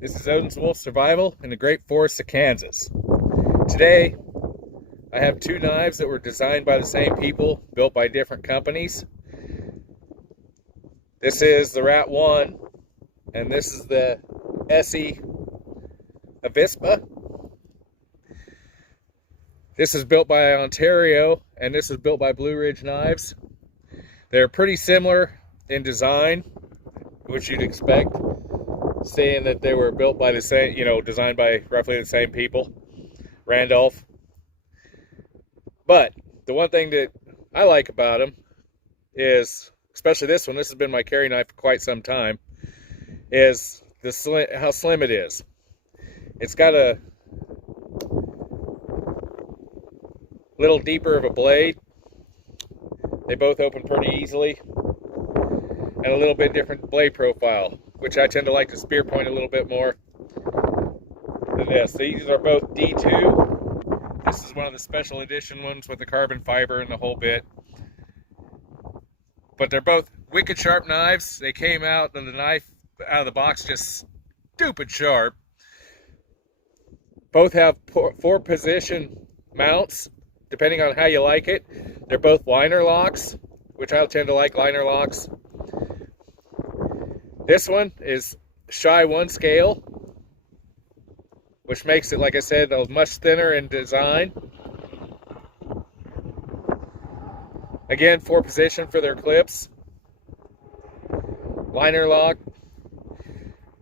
This is Odin's Wolf Survival in the Great Forests of Kansas. Today, I have two knives that were designed by the same people, built by different companies. This is the Rat 1, and this is the Esee Avispa. This is built by Ontario, and this is built by Blue Ridge Knives. They're pretty similar in design, which you'd expect, seeing that they were built by the same, designed by roughly the same people, Randolph. But the one thing that I like about them is, especially this one, this has been my carry knife for quite some time, is how slim it is. It's got a little deeper of a blade. They both open pretty easily, and a little bit different blade profile, which I tend to like to spear point a little bit more than this. These are both D2. This is one of the special edition ones with the carbon fiber and the whole bit. But they're both wicked sharp knives. They came out, and the knife out of the box just stupid sharp. Both have 4-position mounts, depending on how you like it. They're both liner locks, which I tend to like liner locks. This one is shy 1 scale, which makes it, like I said, much thinner in design. Again, 4-position for their clips. Liner lock.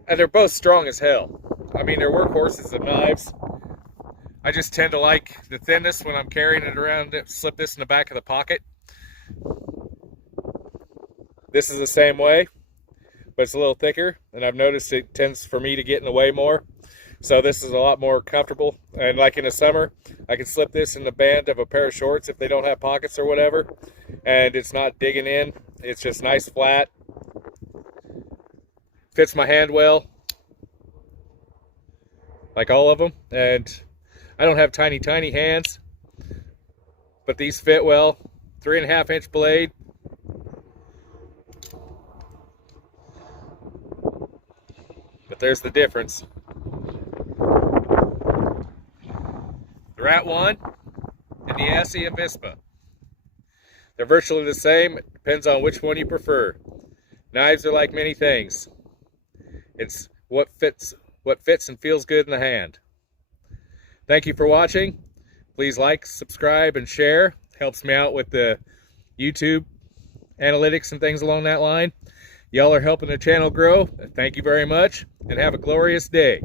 And they're both strong as hell. I mean, they're workhorses of knives. I just tend to like the thinness when I'm carrying it around. Slip this in the back of the pocket. This is the same way, but it's a little thicker, and I've noticed it tends for me to get in the way more. So this is a lot more comfortable. And like in the summer, I can slip this in the band of a pair of shorts if they don't have pockets or whatever, and it's not digging in. It's just nice flat. Fits my hand well, like all of them. And I don't have tiny hands, but these fit well. 3.5-inch blade. But there's the difference. The Rat 1 and the Esee Avispa. They're virtually the same. It depends on which one you prefer. Knives are like many things. It's what fits and feels good in the hand. Thank you for watching. Please like, subscribe, and share. Helps me out with the YouTube analytics and things along that line. Y'all are helping the channel grow. Thank you very much, and have a glorious day.